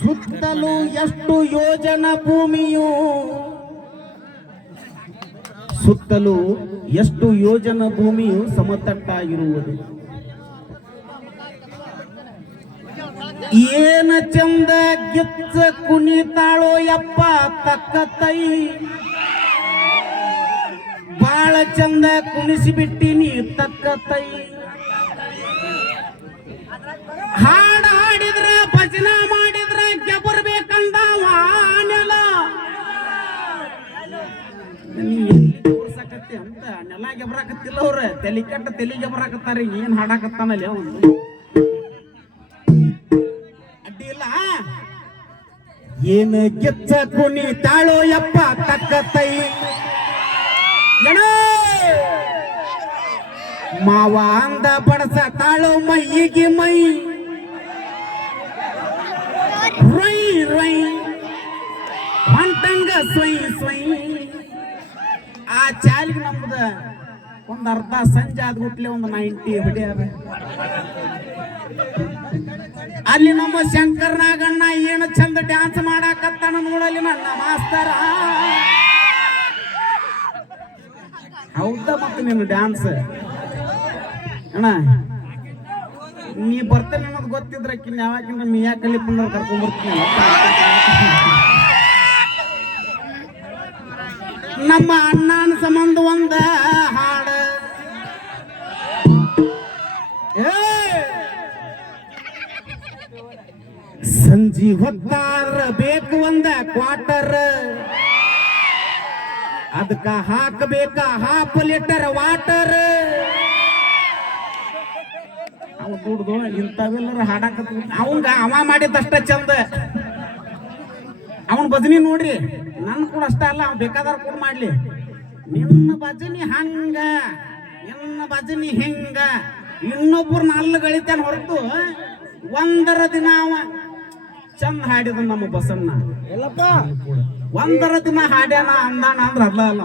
ಸುತ್ತಲೂ ಎಷ್ಟು ಯೋಜನ ಭೂಮಿಯು? ಸುತ್ತಲೂ ಎಷ್ಟು ಯೋಜನ ಭೂಮಿಯು ಸಮತಟ್ಟಾಗಿರುವುದು? ಏನ ಚಂದ ಗಿಚ್ಚ ಕುಣಿತಾಳೋ ಯಪ್ಪ ತಕ್ಕ ತೈ. ಬಾಳ ಚಂದ ಕುಣಿಸಿಬಿಟ್ಟಿನಿ ತಕ್ಕ ತೈ. ಹಾಡ ಹಾಡಿದ್ರ ನೆಲ ಗೆಬರಾಕತ್ತಿಲ್ಲ ಅವ್ರ. ತಲೆ ಕೆಟ್ಟ ತಲೆ ಗೆಬ್ರಾಕತ್ತಾರ ಏನ್ ಹಾಡಾಕತ್ತಾನಲ್ಲಿ ಅವನು? ಅಡ್ಡಿ ಇಲ್ಲ. ಏನ ಗೆಚ್ಚ ಕುಣಿ ತಾಳೋ ಯಪ್ಪ ತಕ್ಕ ತೈ. ಮಾವ ಅಂದ ಬಡಸ ತಾಳೋ ಮೈಯಿಗೆ ಮೈ. ರೈ ರೈ. ಹೊಂಟಂಗ ಸ್ವೈ ಸ್ವೈ. ಆ ಚಾಲಿಗೆ ನಮ್ದ ಒಂದ್ ಅರ್ಧ ಸಂಜೆ ಆದ್ಬಿಟ್ಲೆ ಒಂದು ನೈಂಟಿ ಹೊಡಿಯಾರ ಅಲ್ಲಿ ನಮ್ಮ ಶಂಕರ್ ನಾಗಣ್ಣ ಏನು ಚಂದ ಡ್ಯಾನ್ಸ್ ಮಾಡಾಕತ್ತಾನ ನೋಡಲಿ ನನ್ನ ಮಾಸ್ತರ. ಹೌದಾ ಮತ್ತೆ ನಿನ್ನ ಡ್ಯಾನ್ಸ್ ಅಣ್ಣ, ನೀ ಬರ್ತೇನೆ ಅನ್ನೋದು ಗೊತ್ತಿದ್ರೆ ಕಿನ್ನ ಯಾವಾಗಿಂದ ಮಿಯಾ ಕಲಿಪನ್ನ ಕರ್ಕೊಂಡ್ ಬರ್ತೀನಿ. ನಮ್ಮ ಅಣ್ಣನ ಸಂಬಂಧ ಒಂದ ಸಂಜಿ ಹೊತ್ತಾರ ಬೇಕು ಒಂದ ಕ್ವಾಟರ್ ಅದಕ್ಕ ಹಾಕಬೇಕ ಹಾಫ್ ಲೀಟರ್ ವಾಟರ್. ಅವ ಇಂಥವೆಲ್ಲರ ಹಾಡಾಕತ್ ಅವಂಗ ಅವ ಮಾಡಿದ್ದಷ್ಟ ಚಂದ. ಅವನ್ ಭಜನಿ ನೋಡ್ರಿ, ನನ್ ಕೂಡ ಅಷ್ಟ ಅಲ್ಲ, ಅವ್ ಬೇಕಾದಾರ ಕೂಡ ಮಾಡ್ಲಿ. ನಿನ್ನ ಭಜನಿ ಹಂಗ, ನಿನ್ನ ಭಜನಿ ಹಿಂಗ ಇನ್ನೊಬ್ಬರನ್ನ ಅಲ್ಲಿ ಗಳಿತಾನ ಹೊರತು, ಒಂದರ ದಿನ ಅವ ಚಂದ ಹಾಡಿದ ನಮ್ಮ ಬಸಣ್ಣ ಎಲ್ಲಪ್ಪ. ಒಂದರ ದಿನ ಹಾಡ್ಯಾನ ಅಂದಾನ ಅಂದ್ರ ಅಲ್ಲ ಅಲ್ಲ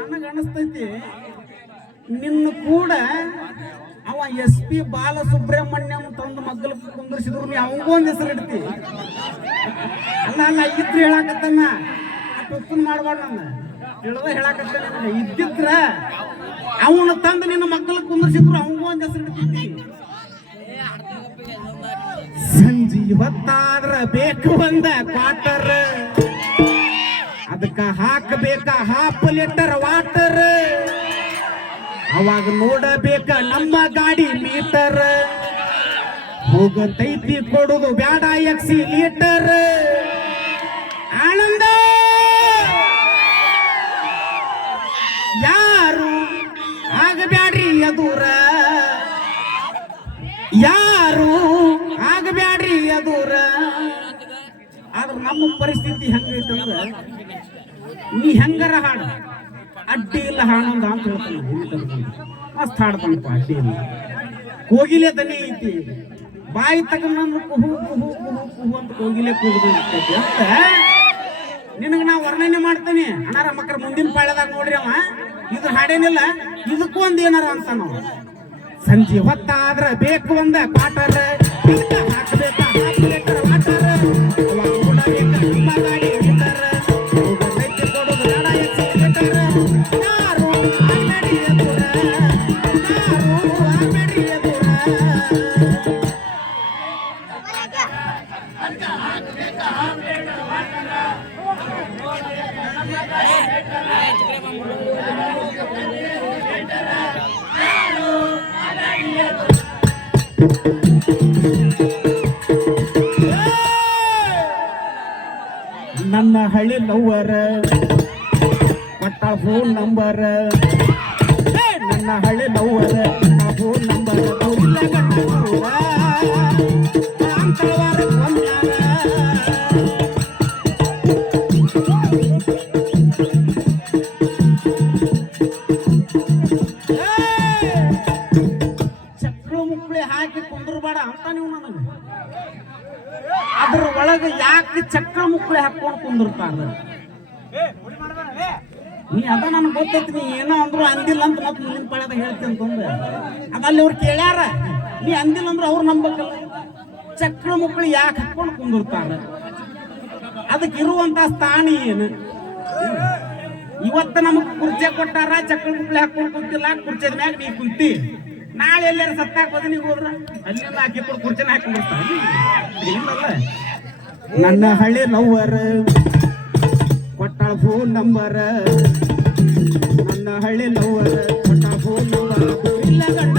ನನಗನಿಸ್ತೈತಿ ನಿನ್ನ ಕೂಡ ಅವ ಎಸ್ ಪಿ ಬಾಲಸುಬ್ರಹ್ಮಣ್ಯಂ ತಂದು ಮಗ್ಗಲ್ ಕುಂದರ್ಸಿದ್ರು ನೀ ಅವಂಗೂ ಒಂದ್ ಹೆಸರು ಇಡ್ತಿ. ಅಲ್ಲ ಅಲ್ಲ ಇದ್ರು ಹೇಳಾಕತ್ತಾನ. ತುಪ್ಪನ್ ಮಾಡ್ಬಾರ್ದು ನನ್ನ. ಇದ್ದಿದ್ರ ಅವನು ತಂದು ನಿನ್ನ ಮಕ್ಕಳ ಕುಂದರ್ಸಿದ್ರು ಅವನು ಒಂದ್ ಹೆಸರು ಸಂಜೆ ಇವತ್ತಾದ್ರ ಬೇಕು ಒಂದ ಕ್ವಾಟರ್ ಅದಕ್ಕ ಹಾಕಬೇಕ ಹಾಫ್ ಲೀಟರ್ ವಾಟರ್ ಅವಾಗ ನೋಡಬೇಕ ನಮ್ಮ ಗಾಡಿ ಮೀಟರ್ ಹೋಗತೈತಿ ಕೊಡುದು ಬ್ಯಾಡ ಎಕ್ಸಿ ಲೀಟರ್ ನಮ್ಮ ಪರಿಸ್ಥಿತಿ ಹೆಂಗೈತಂದ್ರ ನೀ ಹೆಂಗಾರ ಹಾಡು? ಅಡ್ಡಿ ಇಲ್ಲ ಹಾಡಂದ ಅಂತ ಹೇಳ್ತಾನೆ. ಮಸ್ತ್ ಹಾಡ್ತಾನಪ್ಪ, ಅಡ್ಡಿ ಇಲ್ಲ. ಕೋಗಿಲೆ ದನಿ ಐತಿ. ಬಾಯಿ ತಗೊಂಡು ಕುಹು ಕುಹು ಕುಹು ಕುಹು ಅಂತ ಕೋಗಿಲೆ ಕೂಗುದು ಅಂತ ನಿನಗೆ ನಾ ವರ್ಣನೆ ಮಾಡ್ತೇನೆ. ಅಣ್ಣಾರ ಮಕ್ಕಳ ಮುಂದಿನ ಪಾಳ್ಯದಾಗ ನೋಡ್ರಿ ಅವ. ಇದ್ರ ಹಾಡೇನಿಲ್ಲ, ಇದಕ್ಕೂ ಒಂದು ಏನಾರ ಅಂತ ನಾವು ಸಂಜೆ ಹೊತ್ತಾದ್ರ ಬೇಕು ಒಂದ ಪಾಠ ಇದಕ್ಕ ಹಾಕ್ಬೇಕ? ನನ್ನ ಹಳ್ಳಿ ನವ್ವರ ಮಟ್ಟ ಫೋನ್ ನಂಬರ್ ನನ್ನ ಹಳ್ಳಿ ನವ್ವರ ಫೋನ್ ನಂಬರ್ ಚಕ್ರ ಮುಕ್ಕಳಿ ಹಾಕಿ ಕುಂದ್ರಬೇಡ ಅಂತ ನೀವು ನನಗೆ ಅದ್ರ ಒಳಗ ಯಾಕೆ ಚಕ್ರ ಮುಕ್ಕಳಿ ಹಾಕೊಂಡು ಕುಂದಿರ್ತಾರ ನೀ ಅದ ನನಗೆ ಗೊತ್ತೈತಿ, ನೀ ಏನೋ ಅಂದ್ರು ಅಂದಿಲ್ಲ ಅಂತ ಮತ್ತೆ ಮುಂದಿನ ಪಳ್ಯದ ಹೇಳ್ತೀನಿ ಅಂತಂದ್ರೆ ಅದಲ್ಲಿ ಅವ್ರು ಕೇಳ್ಯಾರ, ನೀ ಅಂದಿಲ್ಲ ಅಂದ್ರೆ ಅವ್ರು ನಂಬಕಲ್ಲ. ಚಕ್ರ ಮುಕ್ಕಳು ಯಾಕೆ ಹಾಕೊಂಡು ಕುಂದಿರ್ತಾರ ಅದಕ್ಕೆ ಇರುವಂತ ಸ್ಥಾನ ಏನು? ಇವತ್ತು ನಮಗ್ ಕುರ್ಚೆ ಕೊಟ್ಟಾರ, ಚಕ್ರ ಮುಕ್ಕಳು ಹಾಕೊಂಡು ಕುಂತಿಲ್ಲ, ಕುರ್ಚಿದ ಮ್ಯಾಗ ನೀ ಕುಂತಿ. ನಾಳೆ ಎಲ್ಲಾರ ಸತ್ತಾಕ ಬದನಿಗೆ ಹೋದ್ರ? ಅಲ್ಲಿಂದ ಹಾಕಿ ಕೊಡು ಕುರ್ಚನ ಹಾಕೊಂಡಿರ್ತಾರ ಇಲ್ಲಲ್ಲ ನನ್ನ ಹಳ್ಳಿ ಲವ್ವರ್ ಕೊಟ್ಟಾಳ ಫೋನ್ ನಂಬರ್ ನನ್ನ ಹಳ್ಳಿ ಲವ್ವರ್ ಕೊಟ್ಟ ಫೋನ್ ನಂಬರ್ ಇಲ್ಲ ಗಂಡ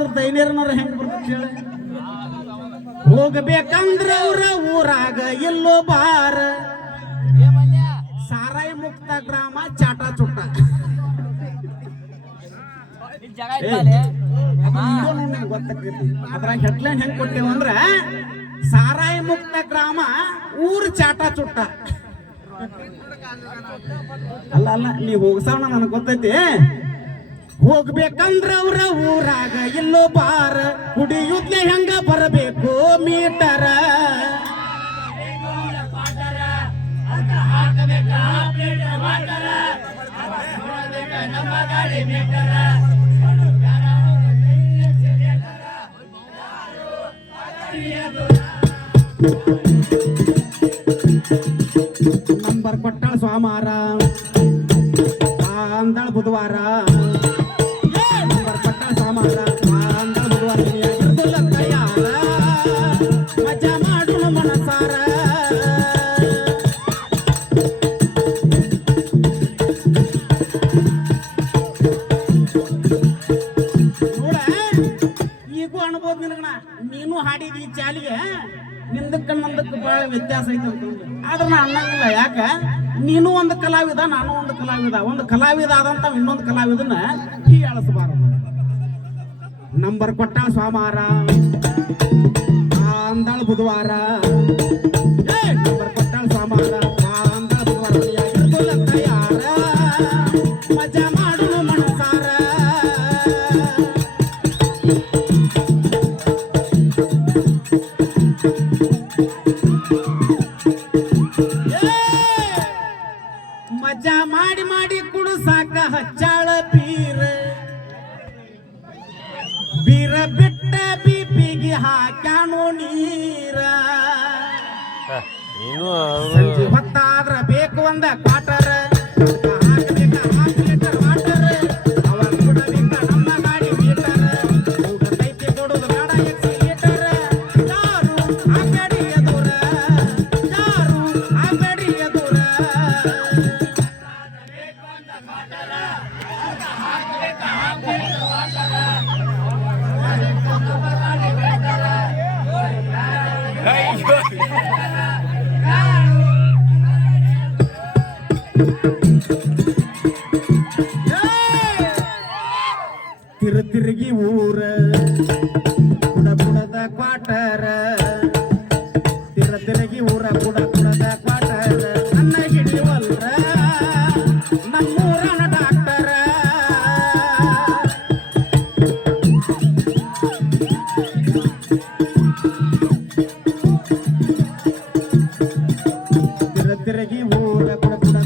ಎಣ್ಣಿರ್ಲಿಲ್ಲ ದೈನೇರನವ್ರ ಹೆಂಗ್ ಬರ್ತೈತಿ ಹೇಳಿ? ಹೋಗ್ಬೇಕಂದ್ರ ಅವ್ರ ಊರಾಗ ಎಲ್ಲೋ ಬಾರ. ಸಾರಾಯಿ ಮುಕ್ತ ಗ್ರಾಮ ಚಾಟ ಚುಟ್ಟ. ಗೊತ್ತಾಗ್ತೈತಿ. ಅದ್ರಾಗ ಹೆಡ್ಲೈನ್ ಹೆಂಗ್ ಕೊಟ್ಟೇವ ಅಂದ್ರ ಸಾರಾಯಿ ಮುಕ್ತ ಗ್ರಾಮ ಊರ್ ಚಾಟ ಚುಟ್ಟ. ಅಲ್ಲ ಅಲ್ಲ ನೀ ಹೋಗ್ಸವಣ ನನಗೆ ಗೊತ್ತೈತಿ. ಹೋಗ್ಬೇಕಂದ್ರ ಅವ್ರ ಊರಾಗ ಇಲ್ಲೋ ಬಾರ. ಕುಡಿಯುದ್ಲೆ ಹೆಂಗ ಬರಬೇಕು ಮೀಟರ? ನಂಬರ್ ಕೊಟ್ಟ ಸ್ವಾಮಾರ. ಅಂದಳ ಬುಧವಾರ. ನೀನು ಹಾಡಿದಿ ಚಾಲಿಗೆ ನಿಂದಕ್ಕ ನಂದಕ್ಕ ಬಹಳ ವ್ಯತ್ಯಾಸ ಐತೆ ಆದ್ರೆ ನಾ ಅನ್ನಂಗಿಲ್ಲ, ಯಾಕ? ನೀನು ಒಂದು ಕಲಾವಿದ, ನಾನು ಒಂದು ಕಲಾವಿದ. ಒಂದು ಕಲಾವಿದ ಆದಂತ ಇನ್ನೊಂದು ಕಲಾವಿದನ ಹೀಯಾಳಿಸಬಾರದು ನಂಬರ್ ಕೊಟ್ಟ ಸೋಮವಾರ ಅಂದಾಳ ಬುಧವಾರ. ಮಜಾ ಮಾಡಿ ಮಾಡಿ ಕುಡು ಸಾಕ ಹಚ್ಚಾಳ ಬೀರ ಬೀರ ಬಿಟ್ಟ ಬಿಪಿಗೆ ಹಾಕ್ಯಾನು ನೀರ. ಹೊತ್ತಾದ್ರ ಬೇಕು ಒಂದ ಕ್ವಾಟರ್ ಹಾಕಬೇಕ ಕ್ವಾಟರ ತಿರ ತಿರುಗಿ ಊರ ಕುಡ ಕುಡದ ಕ್ವಾಟರ ನನ್ನ ಹಿಡಿವಲ್ರ ನಮ್ಮೂರನ ಡಾಕ್ಟರ ತಿರ ತಿರುಗಿ ಊರ ಕುಡ ಕುಡದ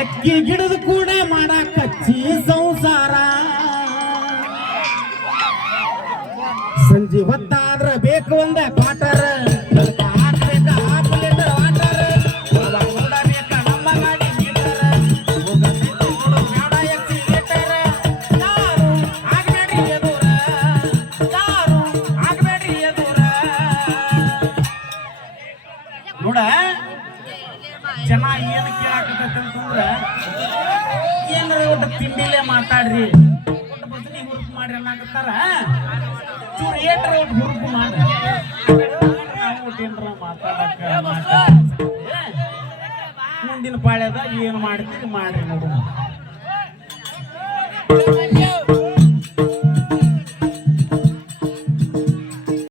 ಎಕ್ಕಿ ಗಿಡದ ಕೂಡ ಮಾಡಾಕಚ್ಚಿ ಸಂಸಾರ. ಸಂಜೆ ಹೊತ್ತಾದ್ರ ಬೇಕು ಒಂದ ಮಾತಾಡ್ರಿ. ಒಟ್ಟು ಹುರುಪು ಮಾಡ್ರಿ ಮಾಡಿ ಅನ್ನಕತ್ತಾರ? ಚೂರು ಏಟ್ರ ಒಟ್ಟು ಹುರುಪು ಮಾಡಿ ನಾವು ಮುಂದಿನ ಪಾಳ್ಯದಾಗ ಏನು ಮಾಡ್ತೀರಿ ಮಾಡ್ರಿ ನೋಡು.